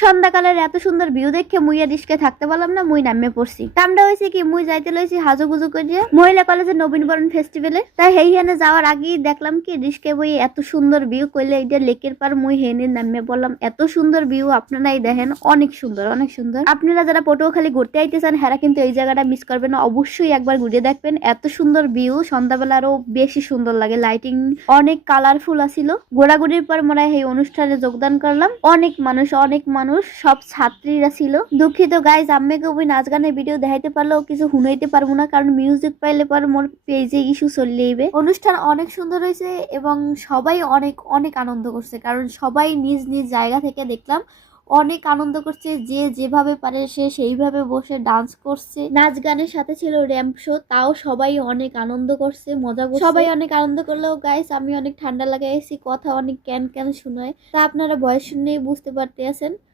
সন্ধ্যাকালের এত সুন্দর ভিউ দেখে মুই আর রিস্কে থাকতে পারলাম না, মুই নামে পড়ছি। কামটা হয়েছে কি, মুই যাইতে লইছি হাজুগুজু করে মহিলা কলেজের নবীনবরণ ফেস্টিভ্যালে। তাই হেইখানে যাওয়ার আগেই দেখলাম কি রিস্কে বই এত সুন্দর ভিউ কইলে এটা লেকের পার, মুই হেনে নামে বললাম। এত সুন্দর ভিউ আপনারাই দেখেন, অনেক সুন্দর অনেক সুন্দর। আপনারা যারা পটুয়াখালী ঘুরতে আইতেছেন হেরা কিন্তু এই জায়গাটা মিস করবেন না, অবশ্যই একবার ঘুরে দেখবেন। এত সুন্দর ভিউ, সন্ধ্যাবেলা আরো বেশি সুন্দর লাগে, লাইটিং অনেক কালারফুল আছিল। ঘোরাঘুরির পর মনে হয় এই অনুষ্ঠানে যোগদান করলাম। অনেক মানুষ সব ছাত্রীরা ছিল। দুঃখিত গাইজ, আম্মেকে ওই নাচ গানের ভিডিও দেখাইতে পারলেও কিছু শুনাইতে পারবো না, কারণ মিউজিক পাইলে পর মোর পেজে ইস্যু চলে যাইবে। অনুষ্ঠান অনেক সুন্দর হয়েছে এবং সবাই অনেক অনেক আনন্দ করছে, কারণ সবাই নিজ নিজ জায়গা থেকে দেখলাম অনেক আনন্দ করছে। যে যেভাবে পারে সে সেইভাবে বসে ডান্স করছে। নাচ গানের সাথে ছিল র্যাম্প শো, তাও সবাই অনেক আনন্দ করছে, মজা করছে। সবাই অনেক আনন্দ করলেও গাইস আমি অনেক ঠান্ডা লাগাইছি, কথা অনেক ক্যান ক্যান শোনায়। তা আপনারা ভয়েস শুনেই বুঝতে পারতে আছেন।